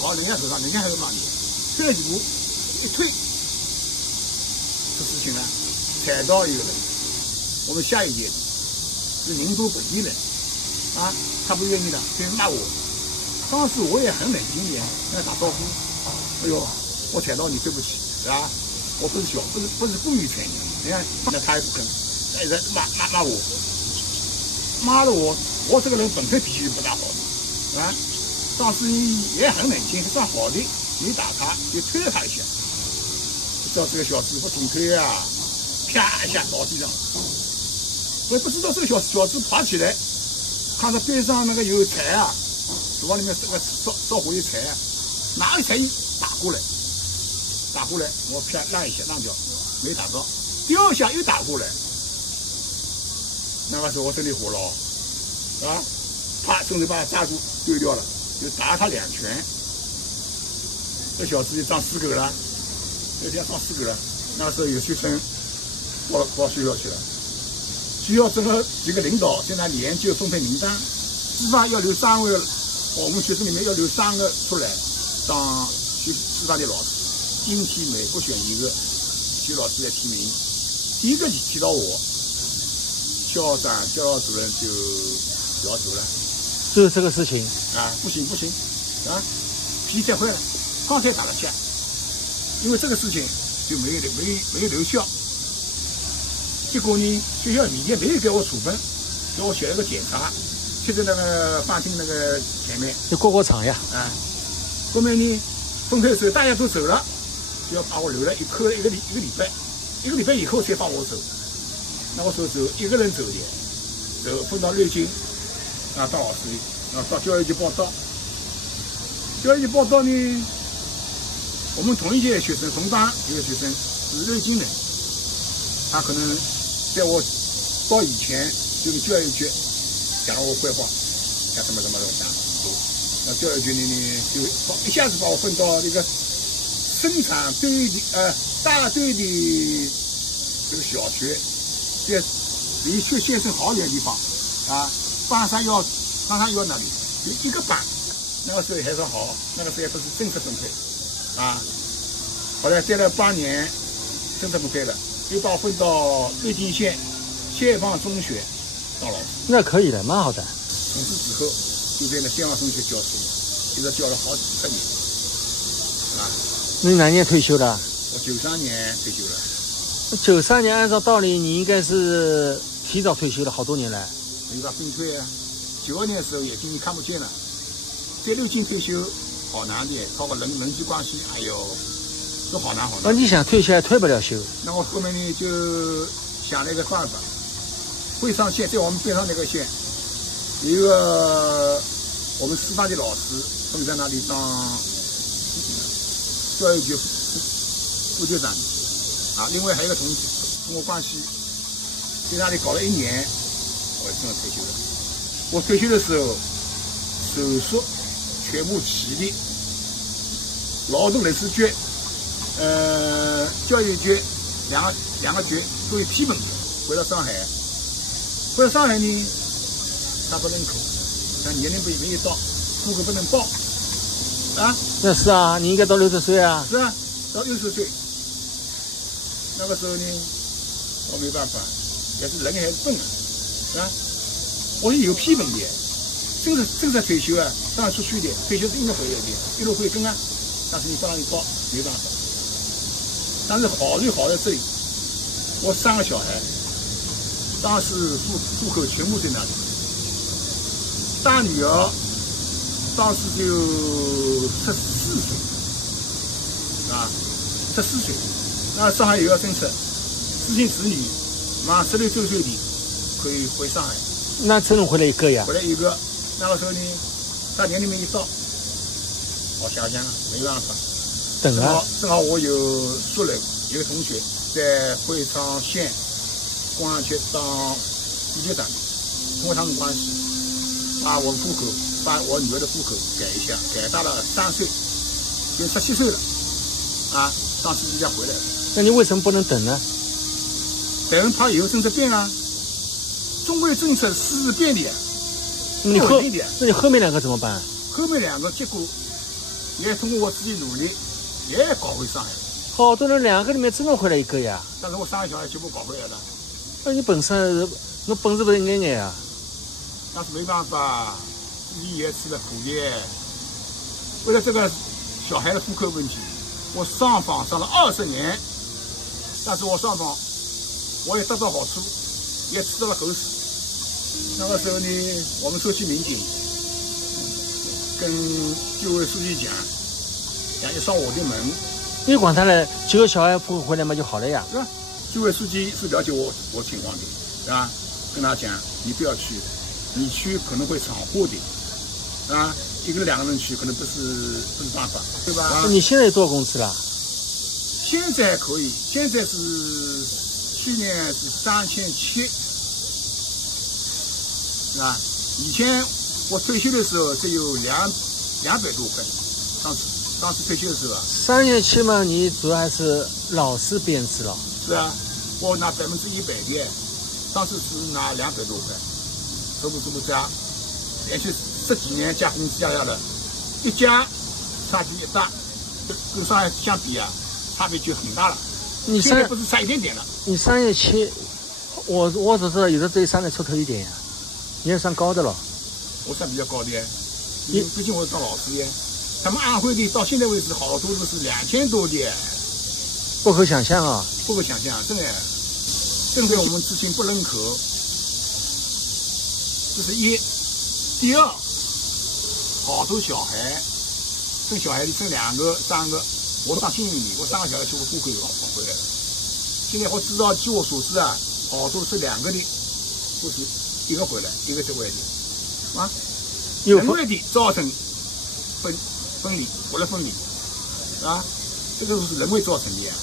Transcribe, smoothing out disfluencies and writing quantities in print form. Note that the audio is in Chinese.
搞人家手上，人家还要骂你，退了几步，一退，这事情呢，踩到一个人，我们下一届是宁都本地人，啊，他不愿意的，别人骂我，当时我也很冷静的跟他打招呼，哎呦，我踩到你，对不起，是吧？我不是不是故意踩你，人家那他也不跟，一直骂我，骂了我这个人本身脾气就不大好的，啊，当时也很冷静，算好的，没打他，就推了他一下，知道这个小子不挺推啊，啪一下倒地上了，我也不知道这个小子爬起来，看到边上那个有柴啊，厨房里面这个烧火有柴啊，拿一柴打过来，我啪让一下让掉，没打到，第二下又打过来，那个时候我真的火了，啊，啪，顺手把他抓住丢掉了，就打他2拳，这小子就长死狗了，这天长死狗了。那个时候有学生报学校去了，学校这个几个领导现在研究分配名单，至少要留3位，我们学生里面要留3个出来当师范的老师。英体美不选一个，徐老师来提名，第一个提到我，校长、教导主任就摇头了，就是这个事情啊，不行，啊，脾气太坏了，刚才打了架，因为这个事情就没有留校，结果呢，学校里面没有给我处分，给我写了个检查，贴在那个饭厅那个前面，就过场呀，啊，后面呢，分配的时候大家都走了。就要把我留了一个礼拜以后才放我走。那我说走一个人走的，走碰到瑞金，啊，到老师里，啊，到教育局报道。教育局报道呢，我们同一届学生，同班一个学生是瑞金人，他可能在我到以前就跟教育局讲了我坏话，讲什么讲，那教育局呢就一下子把我分到一个生产队的大队的这个小学，在离县城好远的地方啊，半山腰那里有一个班，那个时候还算好，那个时候也不是政策分配啊。后来待了8年，政策分配了，又把我分到瑞金县解放中学当老师。那可以的，蛮好的。从此之后就在那解放中学教书，一直教了好几10年啊。你哪年退休的？我93年退休了。93年按照道理你应该是提早退休了，好多年来。有个病退啊，92年的时候眼睛看不见了，在六金退休好难的，靠个人际关系，哎呦，都好难。那你想退下来退不了休？那我后面呢就想了一个办法，会上县在我们边上那个县，有一个我们师范的老师分在那里当教育局副局长啊，另外还有一个同我关系，在那里搞了1年，我正式退休了。我退休的时候，手术全部齐的，劳动人事局、教育局两个局都有批本的。回到上海呢，他不认可，但年龄没有到，户口不能报啊。那是啊，你应该到60岁啊。是啊，到60岁。那个时候呢，我没办法，也是人还是笨啊。我是有批本的，正式退休啊，当然出去的，退休是应该回来的，一路会跟啊。但是你不让你报，没办法。但是好就好在这里，我3个小孩，当时户口全部在那里。大女儿当时就14岁啊，14岁。那上海有个政策，知青子女满16周岁的可以回上海。那只能回来一个呀？回来一个。那个时候呢，他年龄没一到，我想想没办法，等啊。正好我有熟人，有个同学在会昌县公安局当副局长，通过他们关系，把我户口，把我女儿的户口改一下，改大了3岁，就17岁了，啊，当时就要回来了。那你为什么不能等呢？等怕以后政策变了，中国政策是变的，那你后面2个怎么办？后面2个结果也通过我自己努力，也搞回上海了。好多人2个里面只能回来1个呀。但是我3个小孩全部搞回来了。那你本事不是一眼眼啊？但是没办法，自己也吃了苦的。为了这个小孩的户口问题，我上访上了20年，但是我上访我也得到好处，也吃到了狗屎。那个时候呢，我们社区民警跟居委书记讲，一上我的门，你管他嘞，几个小孩不回来嘛就好了呀。是吧？居委书记是了解我情况的，是吧？跟他讲，你不要去，你去可能会闯祸的，啊，1个人2个人去可能不是办法，对吧？那你现在有多少工资了？现在可以，现在是去年是3700，是吧？以前我退休的时候只有200多块，当时退休的时候啊。3700嘛，你主要还是老师编制了。是啊，我拿100%的，当时是拿200多块，这么加，连续10几年加工资加下来，一加差距一大，跟上海相比啊，差别就很大了。你现在不是差一点点了。你37，我只知道有的只有300出头一点呀，你也算高的了。我算比较高的，毕竟我是当老师的。他们安徽的到现在为止好多都是2000多的。不可想象啊！不可想象，真的，正对我们知青不认可，这是一。第二，好多小孩生小孩的生2个、3个，我当幸运的，我3个小孩全部都跑回来了。现在我知道，据我所知啊，好多是2个的，都是1个回来，1个在外地，啊，人为的造成分离，活了分离，啊，这个是人为造成的呀。